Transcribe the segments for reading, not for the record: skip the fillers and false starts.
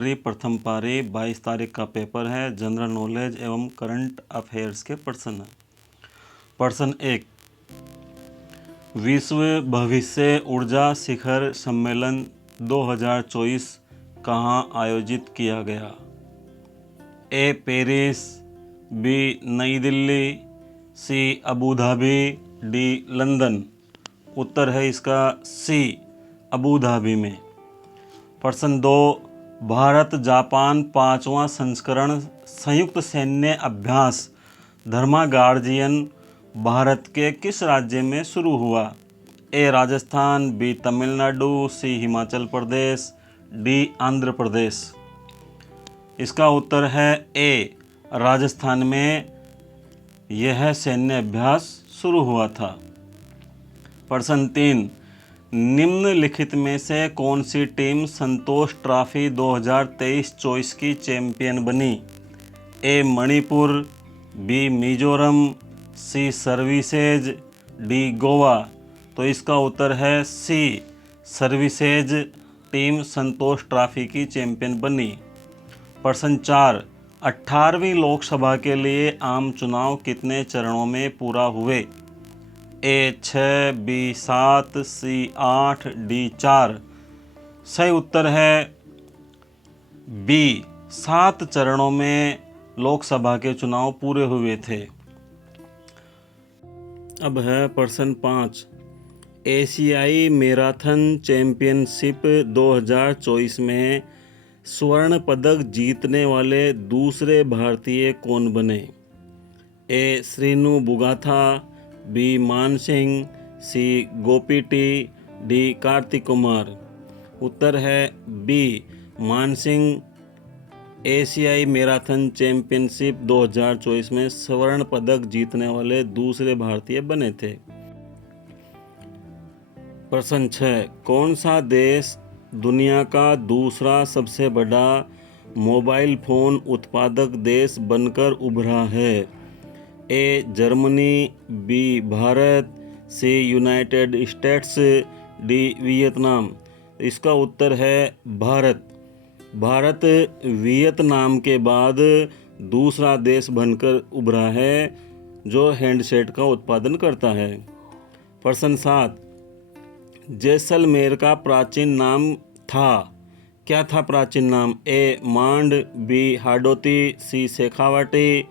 प्रथम पारी 22 तारीख का पेपर है। जनरल नॉलेज एवं करंट अफेयर्स के प्रश्न है। प्रश्न 1, विश्व भविष्य ऊर्जा शिखर सम्मेलन 2024 कहाँ आयोजित किया गया? ए पेरिस, बी नई दिल्ली, सी अबू धाबी, डी लंदन। उत्तर है इसका सी अबू धाबी में। प्रश्न 2, भारत जापान 5वां संस्करण संयुक्त सैन्य अभ्यास धर्मा गार्जियन भारत के किस राज्य में शुरू हुआ? ए राजस्थान, बी तमिलनाडु, सी हिमाचल प्रदेश, डी आंध्र प्रदेश। इसका उत्तर है ए राजस्थान में यह सैन्य अभ्यास शुरू हुआ था। प्रश्न 3, निम्नलिखित में से कौन सी टीम संतोष ट्रॉफी 2023-24 की चैंपियन बनी? ए मणिपुर, बी मिजोरम, सी सर्विसेज, डी गोवा। तो इसका उत्तर है सी सर्विसेज टीम संतोष ट्रॉफी की चैंपियन बनी। प्रश्न 4, 18वीं लोकसभा के लिए आम चुनाव कितने चरणों में पूरा हुए? ए 6, बी 7, सी 8, डी 4। सही उत्तर है बी 7 चरणों में लोकसभा के चुनाव पूरे हुए थे। अब है प्रश्न 5, एशियाई मैराथन चैंपियनशिप 2024 में स्वर्ण पदक जीतने वाले दूसरे भारतीय कौन बने? ए श्रीनु बुगाथा, बी मान सिंह, सी गोपी टी, डी कार्तिक कुमार। उत्तर है बी मान सिंह एशियाई मैराथन चैंपियनशिप 2024 में स्वर्ण पदक जीतने वाले दूसरे भारतीय बने थे। प्रश्न 6, कौन सा देश दुनिया का दूसरा सबसे बड़ा मोबाइल फ़ोन उत्पादक देश बनकर उभरा है? A Germany, B Bharat, C United states, D Vietnam. इसका उत्तर है भारत। भारत वियतनाम के बाद दूसरा देश बनकर उभरा है जो हैंडसेट का उत्पादन करता है। प्रश्न 7, जैसलमेर का प्राचीन नाम था। क्या था प्राचीन नाम? ए मांड, बी हाडोती, सी शेखावाटी,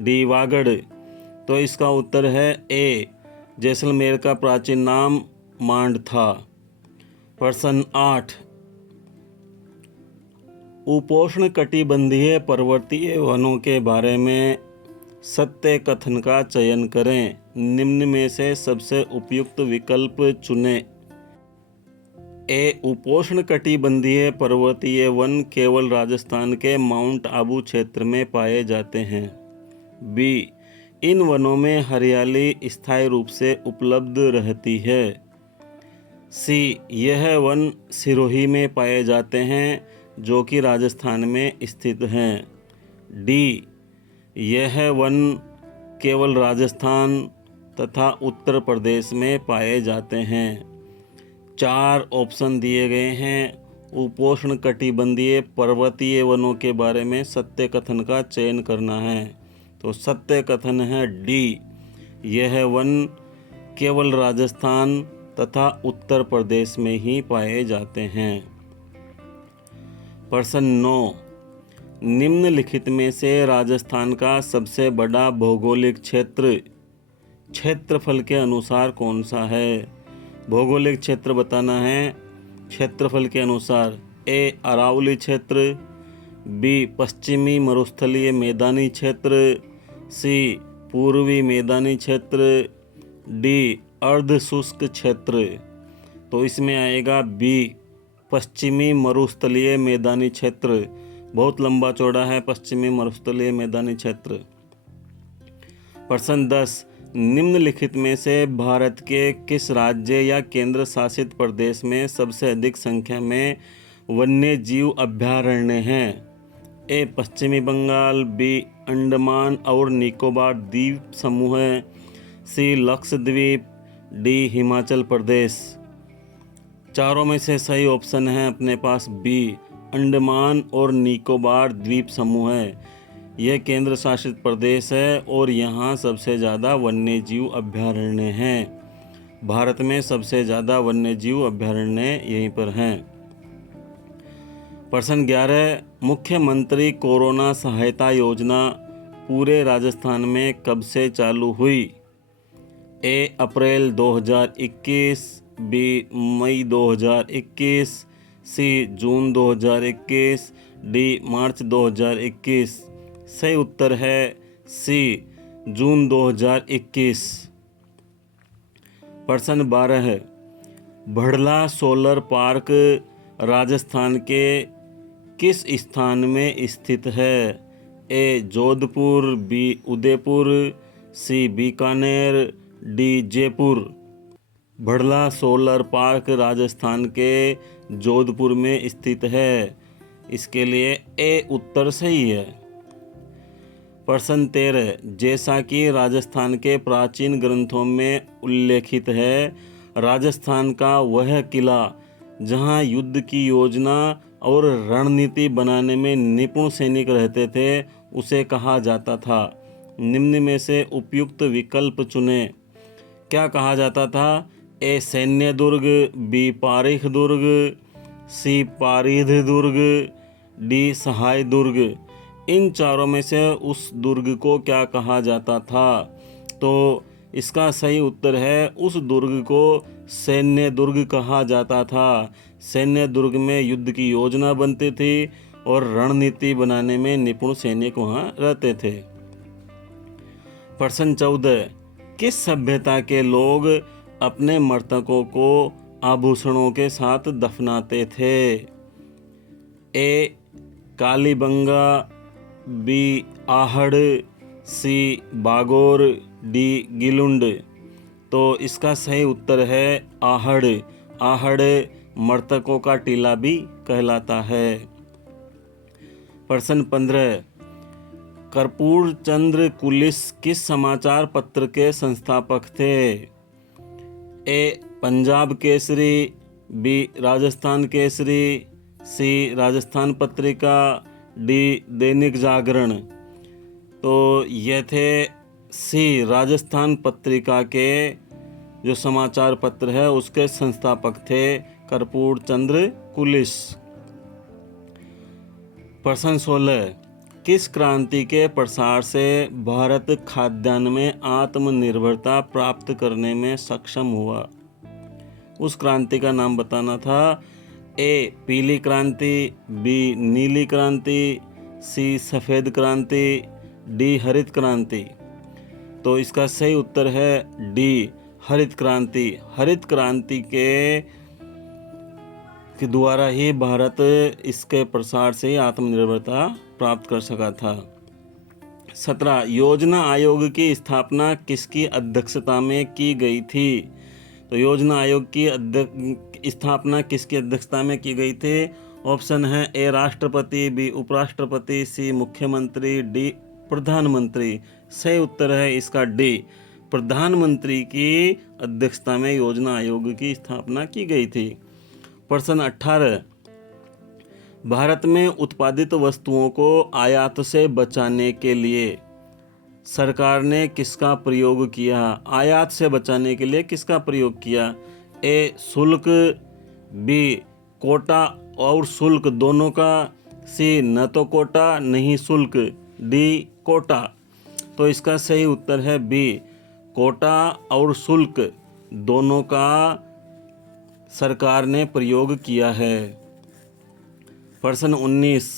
डी वागड़। तो इसका उत्तर है ए जैसलमेर का प्राचीन नाम मांड था। प्रश्न 8, उपोष्ण कटिबंधीय पर्वतीय वनों के बारे में सत्य कथन का चयन करें। निम्न में से सबसे उपयुक्त विकल्प चुनें। ए उपोष्ण कटिबंधीय पर्वतीय वन केवल राजस्थान के माउंट आबू क्षेत्र में पाए जाते हैं। बी इन वनों में हरियाली स्थायी रूप से उपलब्ध रहती है। सी यह वन सिरोही में पाए जाते हैं जो कि राजस्थान में स्थित हैं। डी यह वन केवल राजस्थान तथा उत्तर प्रदेश में पाए जाते हैं। 4 ऑप्शन दिए गए हैं। उपोष्ण कटिबंधीय पर्वतीय वनों के बारे में सत्य कथन का चयन करना है। तो सत्य कथन है डी यह वन केवल राजस्थान तथा उत्तर प्रदेश में ही पाए जाते हैं। प्रश्न 9, निम्नलिखित में से राजस्थान का सबसे बड़ा भौगोलिक क्षेत्रफल के अनुसार कौन सा है? भौगोलिक क्षेत्र बताना है क्षेत्रफल के अनुसार। ए अरावली क्षेत्र, बी पश्चिमी मरुस्थलीय मैदानी क्षेत्र, सी पूर्वी मैदानी क्षेत्र, डी अर्ध शुष्क क्षेत्र। तो इसमें आएगा बी पश्चिमी मरुस्थलीय मैदानी क्षेत्र। बहुत लंबा चौड़ा है पश्चिमी मरुस्थलीय मैदानी क्षेत्र। प्रश्न 10, निम्नलिखित में से भारत के किस राज्य या केंद्र शासित प्रदेश में सबसे अधिक संख्या में वन्य जीव अभयारण्य हैं? ए पश्चिमी बंगाल, बी अंडमान और निकोबार द्वीप समूह, सी लक्षद्वीप, डी हिमाचल प्रदेश। चारों में से सही ऑप्शन है अपने पास बी अंडमान और निकोबार द्वीप समूह है। यह केंद्र शासित प्रदेश है और यहाँ सबसे ज़्यादा वन्यजीव अभयारण्य हैं। भारत में सबसे ज़्यादा वन्यजीव अभयारण्य यहीं पर हैं। प्रश्न 11, मुख्यमंत्री कोरोना सहायता योजना पूरे राजस्थान में कब से चालू हुई? ए अप्रैल 2021, बी मई 2021, सी जून 2021, डी मार्च 2021। सही उत्तर है सी जून 2021। प्रश्न 12, भड़ला सोलर पार्क राजस्थान के किस स्थान में स्थित है? A Jodhpur, B Udaipur, C Bikaner, D Jaipur. Bhadla solar park Rajasthan के जोधपुर में स्थित है। इसके लिए ए उत्तर सही है। प्रश्न 13, जैसा कि राजस्थान के प्राचीन ग्रंथों में उल्लेखित है, राजस्थान का वह किला जहां युद्ध की योजना और रणनीति बनाने में निपुण सैनिक रहते थे उसे कहा जाता था। निम्न में से उपयुक्त विकल्प चुनें। क्या कहा जाता था? ए सैन्य दुर्ग, बी पारीख दुर्ग, सी पारीध दुर्ग, डी सहाय दुर्ग। इन चारों में से उस दुर्ग को क्या कहा जाता था? तो इसका सही उत्तर है उस दुर्ग को सैन्य दुर्ग कहा जाता था। सैन्य दुर्ग में युद्ध की योजना बनती थी और रणनीति बनाने में निपुण सैनिक वहाँ रहते थे। प्रश्न 14, किस सभ्यता के लोग अपने मृतकों को आभूषणों के साथ दफनाते थे? ए कालीबंगा, बी आहड़, सी बागोर, डी गिलुंड। तो इसका सही उत्तर है आहड़। आहड़ मृतकों का टीला भी कहलाता है। प्रश्न 15, कर्पूर चंद्र कुलिस किस समाचार पत्र के संस्थापक थे? ए पंजाब केसरी, बी राजस्थान केसरी, सी राजस्थान पत्रिका, डी दैनिक जागरण। तो ये थे सी राजस्थान पत्रिका के जो समाचार पत्र है उसके संस्थापक थे कर्पूर चंद्र कुलिस। प्रश्न 16, किस क्रांति के प्रसार से भारत खाद्यान्न में आत्मनिर्भरता प्राप्त करने में सक्षम हुआ? उस क्रांति का नाम बताना था। ए पीली क्रांति, बी नीली क्रांति, सी सफ़ेद क्रांति, डी हरित क्रांति। तो इसका सही उत्तर है डी हरित क्रांति। हरित क्रांति के द्वारा ही भारत इसके प्रसार से आत्मनिर्भरता प्राप्त कर सका था। 17, योजना आयोग की स्थापना किसकी अध्यक्षता में की गई थी? तो योजना आयोग की स्थापना किसकी अध्यक्षता में की गई थी? ऑप्शन है ए राष्ट्रपति, बी उपराष्ट्रपति, सी मुख्यमंत्री, डी प्रधानमंत्री। सही उत्तर है इसका डी प्रधानमंत्री की अध्यक्षता में योजना आयोग की स्थापना की गई थी। प्रश्न 18, भारत में उत्पादित वस्तुओं को आयात से बचाने के लिए सरकार ने किसका प्रयोग किया? आयात से बचाने के लिए किसका प्रयोग किया? ए शुल्क, बी कोटा और शुल्क दोनों का, सी न तो कोटा नहीं शुल्क, डी कोटा। तो इसका सही उत्तर है बी कोटा और शुल्क दोनों का सरकार ने प्रयोग किया है। प्रश्न 19,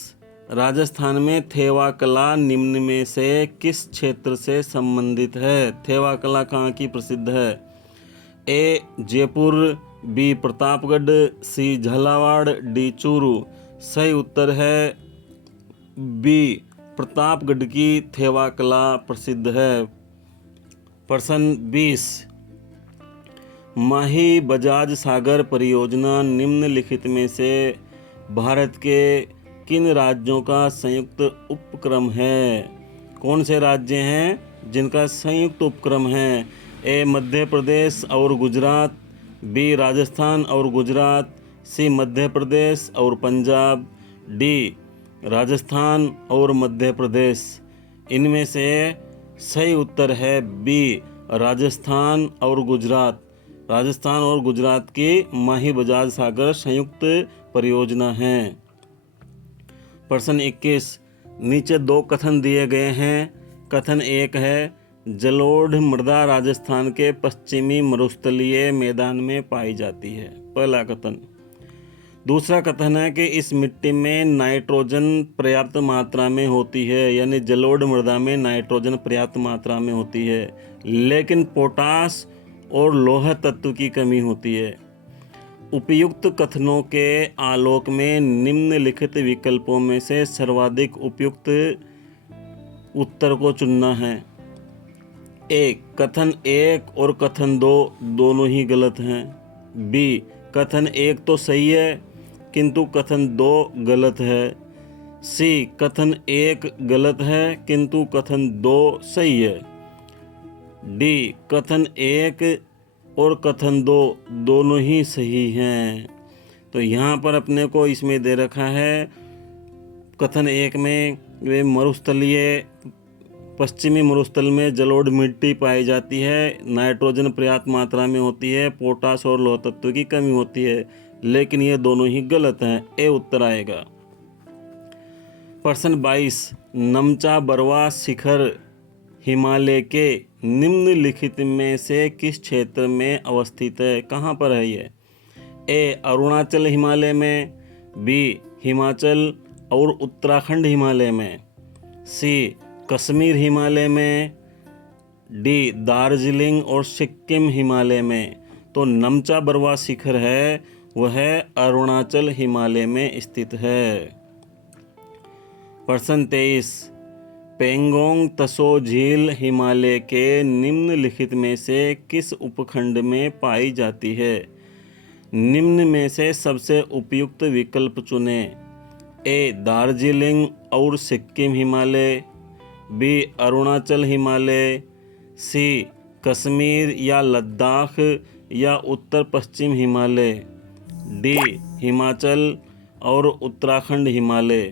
राजस्थान में थेवा कला निम्न में से किस क्षेत्र से संबंधित है? थेवा कला कहाँ की प्रसिद्ध है? ए जयपुर, बी प्रतापगढ़, सी झालावाड़, डी चूरू। सही उत्तर है बी प्रतापगढ़ की थेवा कला प्रसिद्ध है। प्रश्न 20, माही बजाज सागर परियोजना निम्नलिखित में से भारत के किन राज्यों का संयुक्त उपक्रम है? कौन से राज्य हैं जिनका संयुक्त उपक्रम है? ए मध्य प्रदेश और गुजरात, बी राजस्थान और गुजरात, सी मध्य प्रदेश और पंजाब, डी राजस्थान और मध्य प्रदेश। इनमें से सही उत्तर है बी राजस्थान और गुजरात। राजस्थान और गुजरात की माही बजाज सागर संयुक्त परियोजना है। प्रश्न 21, नीचे दो कथन दिए गए हैं। कथन 1 है जलोढ़ मृदा राजस्थान के पश्चिमी मरुस्थलीय मैदान में पाई जाती है, पहला कथन। दूसरा कथन है कि इस मिट्टी में नाइट्रोजन पर्याप्त मात्रा में होती है, यानी जलोढ़ मृदा में नाइट्रोजन पर्याप्त मात्रा में होती है, लेकिन पोटास और लौह तत्व की कमी होती है। उपयुक्त कथनों के आलोक में निम्नलिखित विकल्पों में से सर्वाधिक उपयुक्त उत्तर को चुनना है। एक, कथन 1 और कथन 2 दोनों ही गलत हैं। बी, कथन 1 तो सही है किंतु कथन 2 गलत है। सी, कथन 1 गलत है किंतु कथन 2 सही है। डी, कथन 1 और कथन 2 दोनों ही सही हैं। तो यहाँ पर अपने को इसमें दे रखा है कथन 1 में वे मरुस्थलीय पश्चिमी मरुस्थल में जलोढ़ मिट्टी पाई जाती है, नाइट्रोजन पर्याप्त मात्रा में होती है, पोटास और लौह तत्व की कमी होती है, लेकिन ये दोनों ही गलत हैं। ए उत्तर आएगा। प्रश्न 22, नमचा बरवा शिखर हिमालय के निम्नलिखित में से किस क्षेत्र में अवस्थित है? कहाँ पर है ये? ए अरुणाचल हिमालय में, बी हिमाचल और उत्तराखंड हिमालय में, सी कश्मीर हिमालय में, डी दार्जिलिंग और सिक्किम हिमालय में। तो नमचा बरवा शिखर है वह अरुणाचल हिमालय में स्थित है। प्रश्न 23, पेंगोंग तसो झील हिमालय के निम्नलिखित में से किस उपखंड में पाई जाती है? निम्न में से सबसे उपयुक्त विकल्प चुनें। ए दार्जिलिंग और सिक्किम हिमालय, बी अरुणाचल हिमालय, सी कश्मीर या लद्दाख या उत्तर पश्चिम हिमालय, डी हिमाचल और उत्तराखंड हिमालय।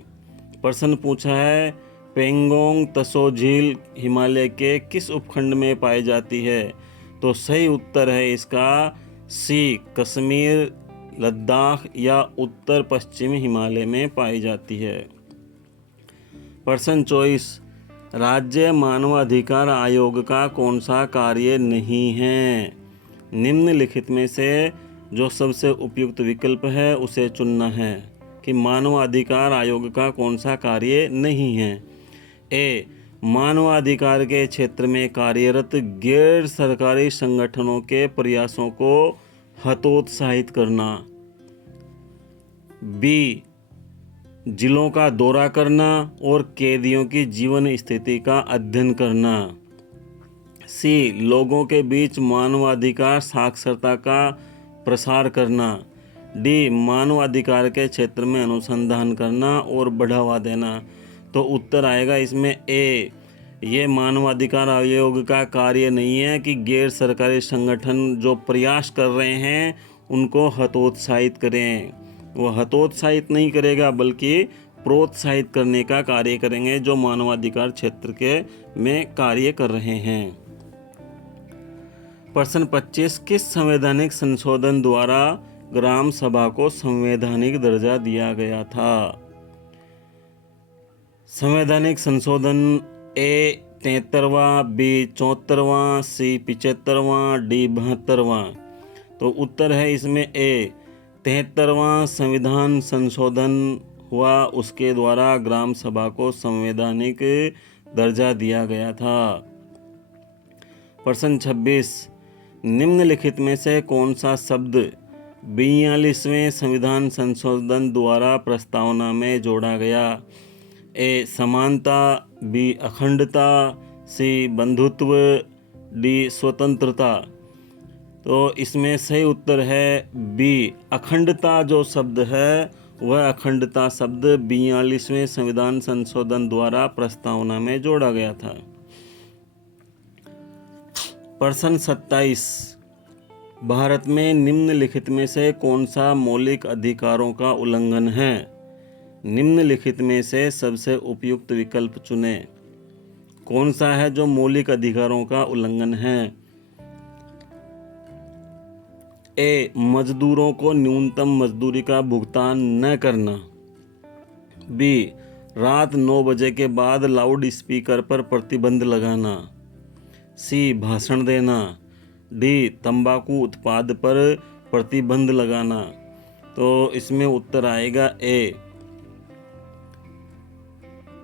प्रश्न पूछा है पेंगोंग तसो झील हिमालय के किस उपखंड में पाई जाती है? तो सही उत्तर है इसका सी कश्मीर, लद्दाख या उत्तर पश्चिम हिमालय में पाई जाती है। प्रश्न 24, राज्य मानवाधिकार आयोग का कौन सा कार्य नहीं है? निम्नलिखित में से जो सबसे उपयुक्त विकल्प है उसे चुनना है कि मानवाधिकार आयोग का कौन सा कार्य नहीं है। ए मानवाधिकार के क्षेत्र में कार्यरत गैर सरकारी संगठनों के प्रयासों को हतोत्साहित करना, बी जिलों का दौरा करना और कैदियों की जीवन स्थिति का अध्ययन करना, सी लोगों के बीच मानवाधिकार साक्षरता का प्रसार करना, डी मानवाधिकार के क्षेत्र में अनुसंधान करना और बढ़ावा देना। तो उत्तर आएगा इसमें ए, ये मानवाधिकार आयोग का कार्य नहीं है कि गैर सरकारी संगठन जो प्रयास कर रहे हैं उनको हतोत्साहित करें। वो हतोत्साहित नहीं करेगा बल्कि प्रोत्साहित करने का कार्य करेंगे जो मानवाधिकार क्षेत्र के में कार्य कर रहे हैं। प्रश्न 25, किस संवैधानिक संशोधन द्वारा ग्राम सभा को संवैधानिक दर्जा दिया गया था? संवैधानिक संशोधन ए 73वां, बी 74वां, सी 75वां, डी 72वां। तो उत्तर है इसमें ए 73वां संविधान संशोधन हुआ, उसके द्वारा ग्राम सभा को संवैधानिक दर्जा दिया गया था। प्रश्न 26, निम्नलिखित में से कौन सा शब्द 42वें संविधान संशोधन द्वारा प्रस्तावना में जोड़ा गया? ए समानता, बी अखंडता, सी बंधुत्व, डी स्वतंत्रता। तो इसमें सही उत्तर है बी अखंडता। जो शब्द है वह अखंडता शब्द 42वें संविधान संशोधन द्वारा प्रस्तावना में जोड़ा गया था। प्रश्न 27, भारत में निम्नलिखित में से कौन सा मौलिक अधिकारों का उल्लंघन है? निम्नलिखित में से सबसे उपयुक्त विकल्प चुनें। कौन सा है जो मौलिक अधिकारों का उल्लंघन है? ए. मजदूरों को न्यूनतम मजदूरी का भुगतान न करना। बी. रात 9 बजे के बाद लाउड स्पीकर पर प्रतिबंध लगाना। सी. भाषण देना। डी. तंबाकू उत्पाद पर प्रतिबंध लगाना। तो इसमें उत्तर आएगा ए.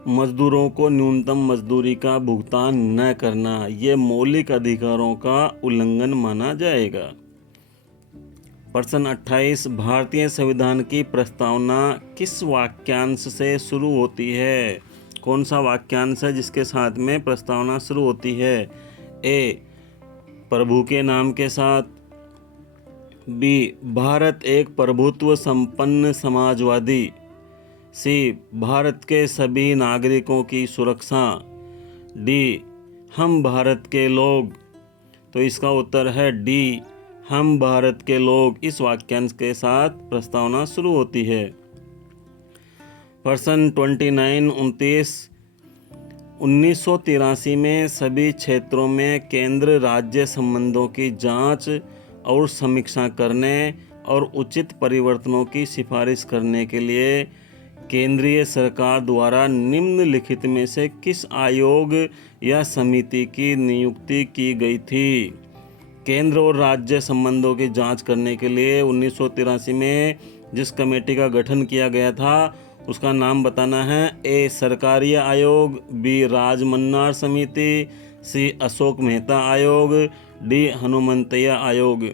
मजदूरों को न्यूनतम मजदूरी का भुगतान न करना, ये मौलिक अधिकारों का उल्लंघन माना जाएगा। प्रश्न 28, भारतीय संविधान की प्रस्तावना किस वाक्यांश से शुरू होती है? कौन सा वाक्यांश है जिसके साथ में प्रस्तावना शुरू होती है? ए. प्रभु के नाम के साथ। बी. भारत एक प्रभुत्व संपन्न समाजवादी। सी. भारत के सभी नागरिकों की सुरक्षा। डी. हम भारत के लोग। तो इसका उत्तर है डी. हम भारत के लोग। इस वाक्यांश के साथ प्रस्तावना शुरू होती है। प्रश्न 29 1983 में सभी क्षेत्रों में केंद्र राज्य संबंधों की जांच और समीक्षा करने और उचित परिवर्तनों की सिफारिश करने के लिए केंद्रीय सरकार द्वारा निम्नलिखित में से किस आयोग या समिति की नियुक्ति की गई थी? केंद्र और राज्य संबंधों की जांच करने के लिए 1983 में जिस कमेटी का गठन किया गया था उसका नाम बताना है। ए. सरकारी आयोग। बी. राजमन्नार समिति। सी. अशोक मेहता आयोग। डी. हनुमंतैया आयोग।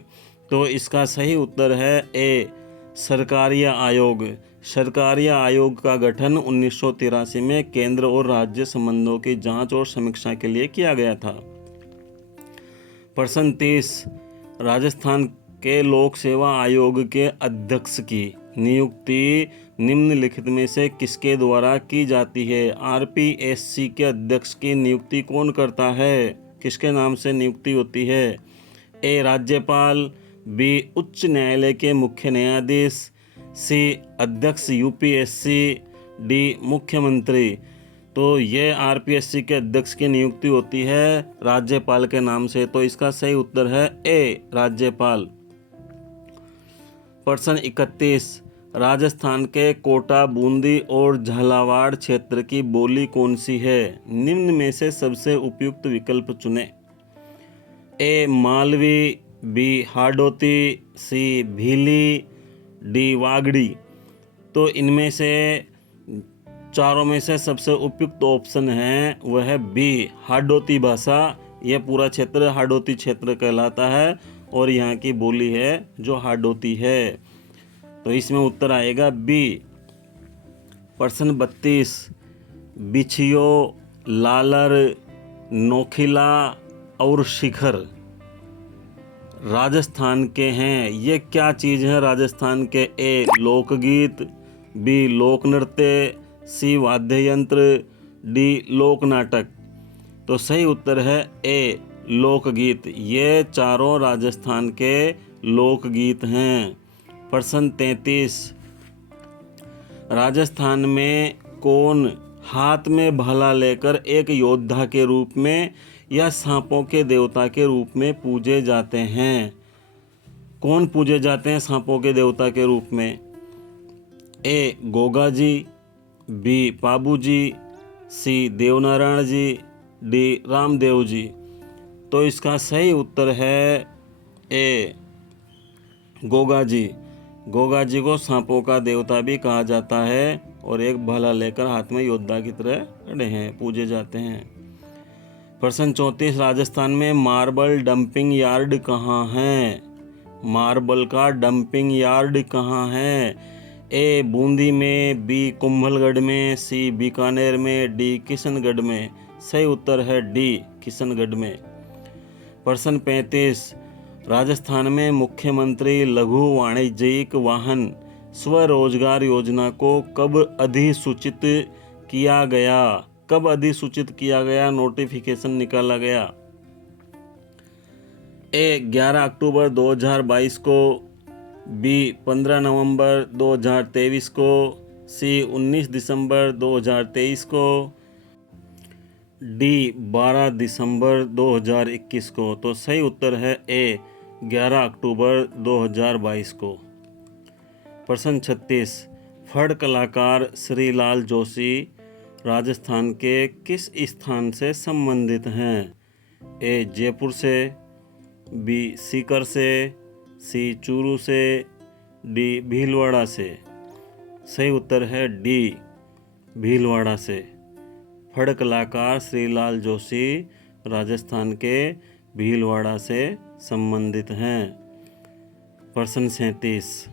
तो इसका सही उत्तर है ए. सरकारी आयोग। सरकारी आयोग का गठन 1983 में केंद्र और राज्य संबंधों की जांच और समीक्षा के लिए किया गया था। प्रश्न 30, राजस्थान के लोक सेवा आयोग के अध्यक्ष की नियुक्ति निम्नलिखित में से किसके द्वारा की जाती है? आरपीएससी के अध्यक्ष की नियुक्ति कौन करता है? किसके नाम से नियुक्ति होती है? ए. राज्यपाल। बी. उच्च न्यायालय के मुख्य न्यायाधीश। सी. अध्यक्ष यूपीएससी। डी. मुख्यमंत्री। तो ये आरपीएससी के अध्यक्ष की नियुक्ति होती है राज्यपाल के नाम से। तो इसका सही उत्तर है ए. राज्यपाल। प्रश्न 31, राजस्थान के कोटा, बूंदी और झालावाड़ क्षेत्र की बोली कौन सी है? निम्न में से सबसे उपयुक्त विकल्प चुनें। ए. मालवी। बी. हाडोती। सी. भीली। डी. वागड़ी। तो इनमें से चारों में से सबसे उपयुक्त ऑप्शन है वह है बी. हाडोती भाषा। यह पूरा क्षेत्र हाडोती क्षेत्र कहलाता है और यहाँ की बोली है जो हाडोती है। तो इसमें उत्तर आएगा बी। प्रश्न 32, बिछियो, लालर, नोखिला और शिखर राजस्थान के हैं। ये क्या चीज़ है राजस्थान के? ए. लोकगीत। बी. लोक नृत्य। सी. वाद्य यंत्र। डी. लोक नाटक। तो सही उत्तर है ए. लोकगीत। ये चारों राजस्थान के लोकगीत हैं। प्रश्न 33, राजस्थान में कौन हाथ में भाला लेकर एक योद्धा के रूप में या सांपों के देवता के रूप में पूजे जाते हैं? कौन पूजे जाते हैं सांपों के देवता के रूप में? ए. गोगा जी। बी. पाबू जी। सी. देवनारायण जी। डी. रामदेव जी। तो इसका सही उत्तर है ए. गोगा जी। गोगा जी को सांपों का देवता भी कहा जाता है और एक भाला लेकर हाथ में योद्धा की तरह खड़े हैं, पूजे जाते हैं। प्रश्न 34, राजस्थान में मार्बल डंपिंग यार्ड कहाँ है? मार्बल का डंपिंग यार्ड कहाँ है? ए. बूंदी में। बी. कुंभलगढ़ में। सी. बीकानेर में। डी. किशनगढ़ में। सही उत्तर है डी. किशनगढ़ में। प्रश्न 35, राजस्थान में मुख्यमंत्री लघु वाणिज्यिक वाहन स्वरोजगार योजना को कब अधिसूचित किया गया? कब अधिसूचित किया गया, नोटिफिकेशन निकाला गया? ए. 11 अक्टूबर 2022 को। बी. 15 नवंबर 2023 को। सी 19 दिसंबर 2023 को, डी 12 दिसंबर 2021 को। तो सही उत्तर है ए 11 अक्टूबर 2022 को। प्रश्न 36, फड़ कलाकार श्रीलाल जोशी राजस्थान के किस स्थान से संबंधित हैं? ए जयपुर से, बी सीकर से, सी चूरू से, डी भीलवाड़ा से। सही उत्तर है डी भीलवाड़ा से। फड़ कलाकार श्रीलाल जोशी राजस्थान के भीलवाड़ा से संबंधित हैं। प्रश्न 37,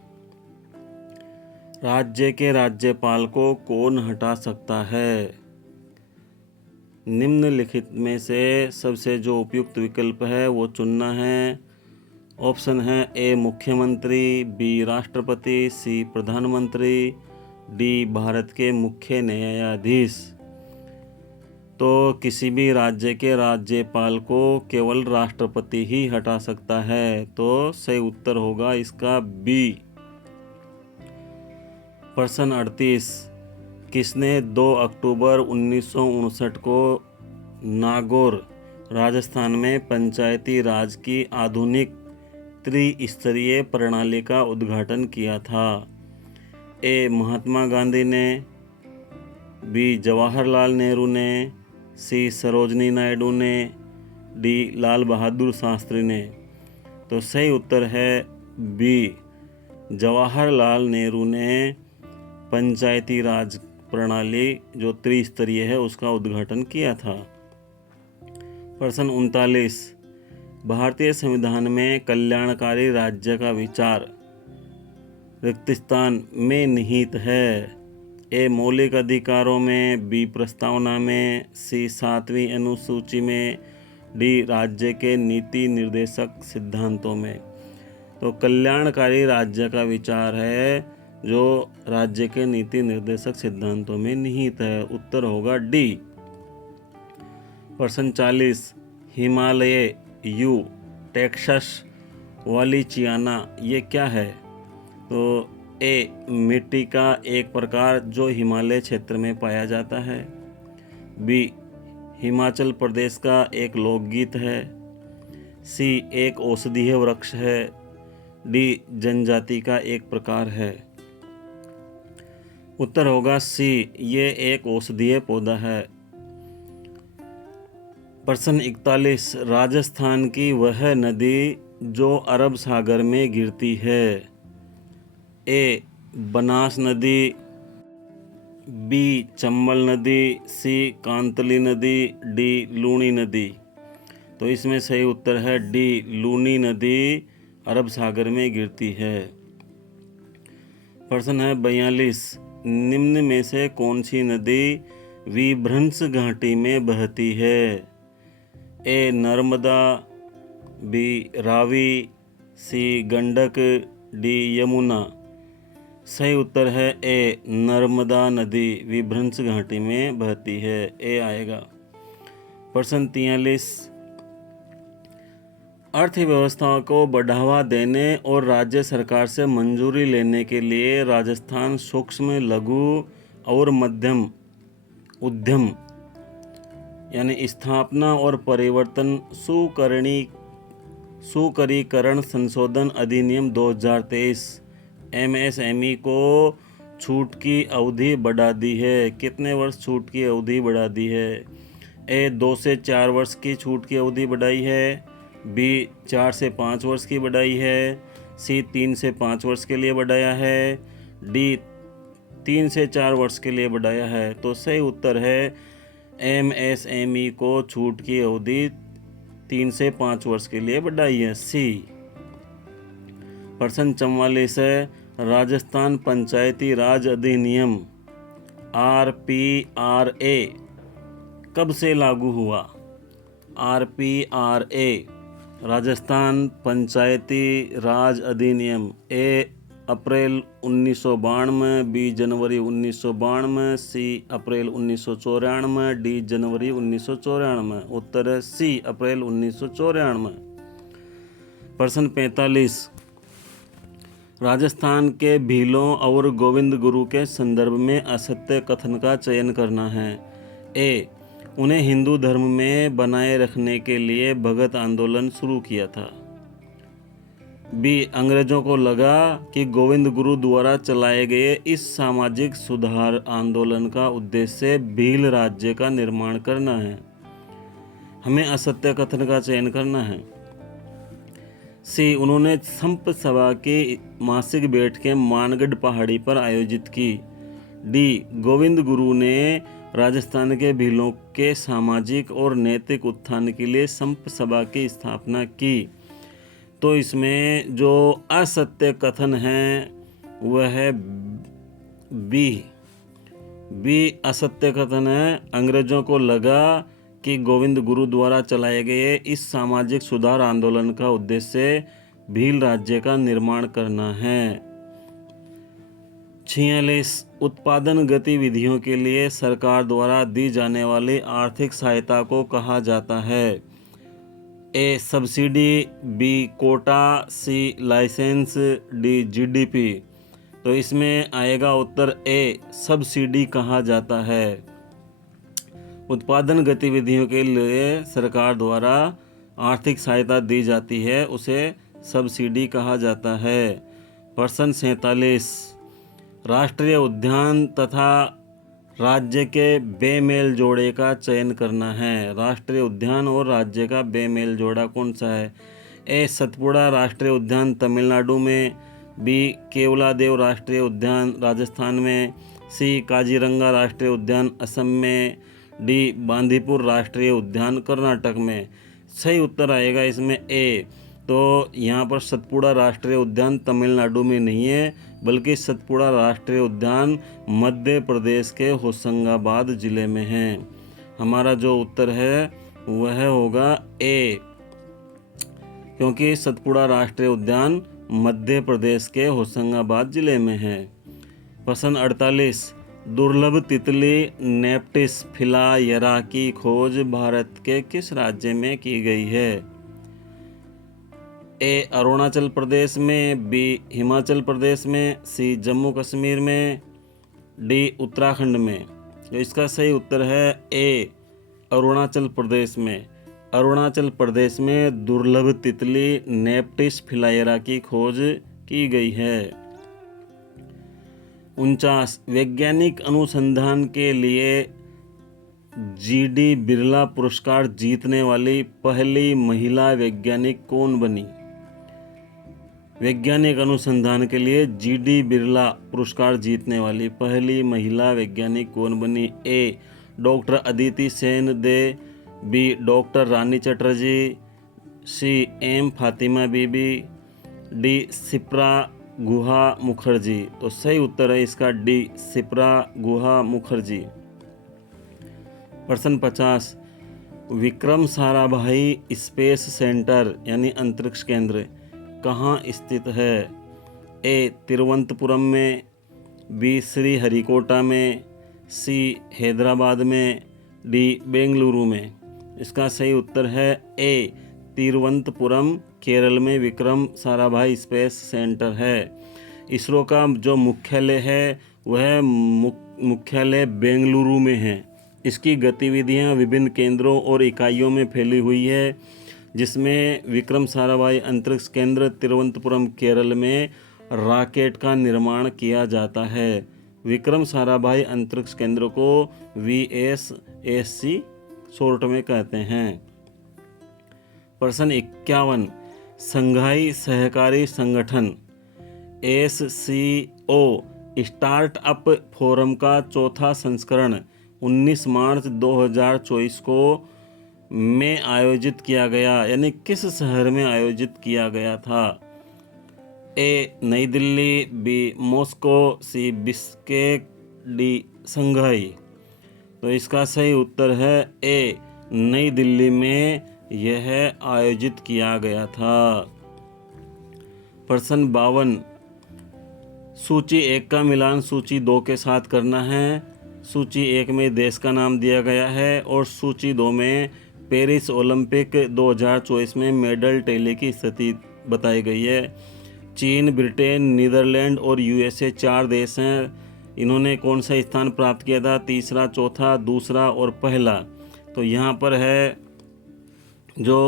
राज्य के राज्यपाल को कौन हटा सकता है? निम्नलिखित में से सबसे जो उपयुक्त विकल्प है वो चुनना है। ऑप्शन है ए मुख्यमंत्री, बी राष्ट्रपति, सी प्रधानमंत्री, डी भारत के मुख्य न्यायाधीश। तो किसी भी राज्य के राज्यपाल को केवल राष्ट्रपति ही हटा सकता है। तो सही उत्तर होगा इसका बी। प्रश्न 38, किसने 2 अक्टूबर 1959 को नागौर राजस्थान में पंचायती राज की आधुनिक त्रिस्तरीय प्रणाली का उद्घाटन किया था? ए महात्मा गांधी ने, बी जवाहरलाल नेहरू ने, सी सरोजनी नायडू ने, डी लाल बहादुर शास्त्री ने। तो सही उत्तर है बी जवाहरलाल नेहरू ने पंचायती राज प्रणाली जो त्रिस्तरीय है उसका उद्घाटन किया था। प्रश्न 39, भारतीय संविधान में कल्याणकारी राज्य का विचार रिक्त स्थान में निहित है। ए मौलिक अधिकारों में, बी प्रस्तावना में, सी 7वीं अनुसूची में, डी राज्य के नीति निर्देशक सिद्धांतों में। तो कल्याणकारी राज्य का विचार है जो राज्य के नीति निर्देशक सिद्धांतों में निहित है। उत्तर होगा डी। प्रश्न 40, हिमालय यू टेक्सास वालिचियाना ये क्या है? तो ए मिट्टी का एक प्रकार जो हिमालय क्षेत्र में पाया जाता है, बी हिमाचल प्रदेश का एक लोकगीत है, सी एक औषधीय वृक्ष है, डी जनजाति का एक प्रकार है। उत्तर होगा सी, ये एक औषधीय पौधा है। प्रश्न 41, राजस्थान की वह नदी जो अरब सागर में गिरती है? ए बनास नदी, बी चंबल नदी, सी कांतली नदी, डी लूनी नदी। तो इसमें सही उत्तर है डी लूनी नदी अरब सागर में गिरती है। प्रश्न है 42, निम्न में से कौन सी नदी विभ्रंश घाटी में बहती है? ए नर्मदा, बी रावी, सी गंडक, डी यमुना। सही उत्तर है ए नर्मदा नदी विभ्रंश घाटी में बहती है। ए आएगा। प्रश्न 43, अर्थव्यवस्था को बढ़ावा देने और राज्य सरकार से मंजूरी लेने के लिए राजस्थान सूक्ष्म लघु और मध्यम उद्यम यानी स्थापना और परिवर्तन सुकरीकरण संशोधन अधिनियम 2023 MSME को छूट की अवधि बढ़ा दी है। कितने वर्ष छूट की अवधि बढ़ा दी है? ए 2 से 4 वर्ष की छूट की अवधि बढ़ाई है, बी 4 से 5 वर्ष की बढ़ाई है, सी 3 से 5 वर्ष के लिए बढ़ाया है, डी 3 से 4 वर्ष के लिए बढ़ाया है। तो सही उत्तर है MSME को छूट की अवधि 3 से 5 वर्ष के लिए बढ़ाई है, सी। प्रश्न 44 है, राजस्थान पंचायती राज अधिनियम RPRA कब से लागू हुआ? RPRA राजस्थान पंचायती राज अधिनियम, ए अप्रैल 1992, बी जनवरी 1992, सी अप्रैल 1994, डी जनवरी 1994। उत्तर है सी अप्रैल 1994। प्रश्न 45, राजस्थान के भीलों और गोविंद गुरु के संदर्भ में असत्य कथन का चयन करना है। ए, उन्हें हिंदू धर्म में बनाए रखने के लिए भगत आंदोलन शुरू किया था। बी, अंग्रेजों को लगा कि गोविंद गुरु द्वारा चलाए गए इस सामाजिक सुधार आंदोलन का उद्देश्य भील राज्य का निर्माण करना है। हमें असत्य कथन का चयन करना है। सी, उन्होंने संप सभा की मासिक बैठकें मानगढ़ पहाड़ी पर आयोजित की। डी, गोविंद गुरु ने राजस्थान के भीलों के सामाजिक और नैतिक उत्थान के लिए संप सभा की स्थापना की। तो इसमें जो असत्य कथन है वह है बी असत्य कथन है। अंग्रेजों को लगा कि गोविंद गुरु द्वारा चलाए गए इस सामाजिक सुधार आंदोलन का उद्देश्य भील राज्य का निर्माण करना है। 46, उत्पादन गतिविधियों के लिए सरकार द्वारा दी जाने वाली आर्थिक सहायता को कहा जाता है। ए, सब्सिडी, बी, कोटा, सी, लाइसेंस, डी, जीडीपी। तो इसमें आएगा उत्तर ए, सब्सिडी कहा जाता है। उत्पादन गतिविधियों के लिए सरकार द्वारा आर्थिक सहायता दी जाती है, उसे सब्सिडी कहा जाता है। प्रश्न 47, राष्ट्रीय उद्यान तथा राज्य के बेमेल जोड़े का चयन करना है। राष्ट्रीय उद्यान और राज्य का बेमेल जोड़ा कौन सा है? ए, सतपुड़ा राष्ट्रीय उद्यान तमिलनाडु में, बी, केवलादेव राष्ट्रीय उद्यान राजस्थान में, सी, काजीरंगा राष्ट्रीय उद्यान असम में, डी, बांदीपुर राष्ट्रीय उद्यान कर्नाटक में। सही उत्तर आएगा इसमें ए। तो यहाँ पर सतपुड़ा राष्ट्रीय उद्यान तमिलनाडु में नहीं है, बल्कि सतपुड़ा राष्ट्रीय उद्यान मध्य प्रदेश के होशंगाबाद जिले में है। हमारा जो उत्तर है वह होगा ए, क्योंकि सतपुड़ा राष्ट्रीय उद्यान मध्य प्रदेश के होशंगाबाद जिले में है। प्रश्न 48, दुर्लभ तितली नेप्टिस फिलायरा की खोज भारत के किस राज्य में की गई है? ए, अरुणाचल प्रदेश में, बी, हिमाचल प्रदेश में, सी, जम्मू कश्मीर में, डी, उत्तराखंड में। तो इसका सही उत्तर है ए, अरुणाचल प्रदेश में। अरुणाचल प्रदेश में दुर्लभ तितली नेप्टिस फिलायरा की खोज की गई है। 49, वैज्ञानिक अनुसंधान के लिए जीडी बिरला पुरस्कार जीतने वाली पहली महिला वैज्ञानिक कौन बनी? वैज्ञानिक अनुसंधान के लिए जीडी बिरला पुरस्कार जीतने वाली पहली महिला वैज्ञानिक कौन बनी? ए, डॉक्टर अदिति सेन दे, बी, डॉक्टर रानी चटर्जी, सी, एम फातिमा बीबी, डी, सिप्रा गुहा मुखर्जी। तो सही उत्तर है इसका डी, सिप्रा गुहा मुखर्जी। प्रश्न 50, विक्रम साराभाई स्पेस सेंटर यानी अंतरिक्ष केंद्र कहाँ स्थित है? ए, तिरुवनंतपुरम में, बी, श्री हरिकोटा में, सी, हैदराबाद में, डी, बेंगलुरु में। इसका सही उत्तर है ए, तिरुवनंतपुरम केरल में विक्रम साराभाई स्पेस सेंटर है। इसरो का जो मुख्यालय है वह मुख्यालय बेंगलुरु में है। इसकी गतिविधियां विभिन्न केंद्रों और इकाइयों में फैली हुई है, जिसमें विक्रम साराभाई अंतरिक्ष केंद्र तिरुवनंतपुरम केरल में रॉकेट का निर्माण किया जाता है। विक्रम साराभाई अंतरिक्ष केंद्र को VSSC शॉर्ट में कहते हैं। प्रश्न 51, संघाई सहकारी संगठन SCO स्टार्टअप फोरम का चौथा संस्करण 19 मार्च 2024 को में आयोजित किया गया, यानी किस शहर में आयोजित किया गया था? ए, नई दिल्ली, बी, मॉस्को, सी, बिश्केक, डी, संघाई। तो इसका सही उत्तर है ए, नई दिल्ली में यह आयोजित किया गया था। प्रश्न 52, सूची 1 का मिलान सूची 2 के साथ करना है। सूची 1 में देश का नाम दिया गया है और सूची 2 में पेरिस ओलंपिक 2024 में मेडल टैली की स्थिति बताई गई है। चीन, ब्रिटेन, नीदरलैंड और यूएसए 4 देश हैं। इन्होंने कौन सा स्थान प्राप्त किया था? तीसरा, चौथा, दूसरा और पहला। तो यहाँ पर है जो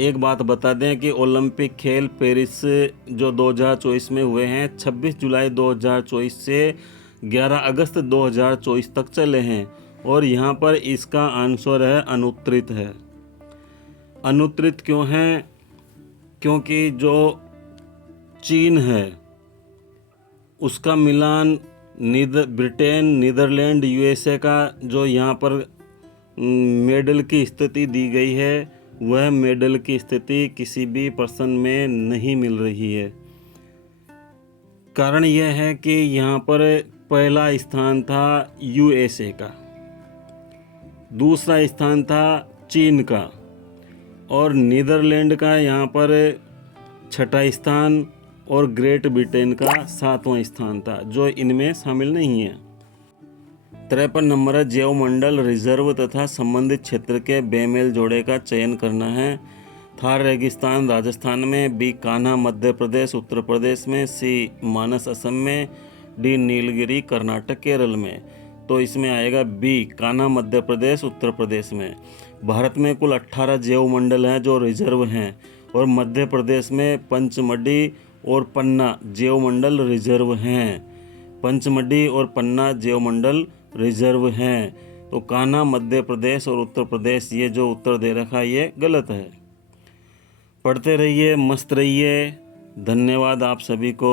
एक बात बता दें कि ओलंपिक खेल पेरिस जो 2024 में हुए हैं 26 जुलाई 2024 से 11 अगस्त 2024 तक चले हैं। और यहाँ पर इसका आंसर है अनुत्तरित है। अनुत्तरित क्यों है? क्योंकि जो चीन है उसका मिलान ब्रिटेन, नीदरलैंड, यूएसए का जो यहाँ पर मेडल की स्थिति दी गई है वह मेडल की स्थिति किसी भी पर्सन में नहीं मिल रही है। कारण यह है कि यहाँ पर पहला स्थान था यूएसए का, दूसरा स्थान था चीन का और नीदरलैंड का यहाँ पर छठा स्थान और ग्रेट ब्रिटेन का 7वां स्थान था, जो इनमें शामिल नहीं है। 53 नंबर है जैवमंडल रिजर्व तथा संबंधित क्षेत्र के बेमेल जोड़े का चयन करना है। थार रेगिस्तान राजस्थान में, बी कान्हा मध्य प्रदेश उत्तर प्रदेश में, सी मानस असम में, डी नीलगिरी कर्नाटक केरल में। तो इसमें आएगा बी कान्हा मध्य प्रदेश उत्तर प्रदेश में। भारत में कुल 18 जैवमंडल हैं जो रिजर्व हैं और मध्य प्रदेश में पंचमढ़ी और पन्ना जैवमंडल रिजर्व हैं। पंचमढ़ी और पन्ना जैवमंडल रिजर्व हैं। तो कान्हा मध्य प्रदेश और उत्तर प्रदेश, ये जो उत्तर दे रखा है ये गलत है। पढ़ते रहिए, मस्त रहिए। धन्यवाद आप सभी को।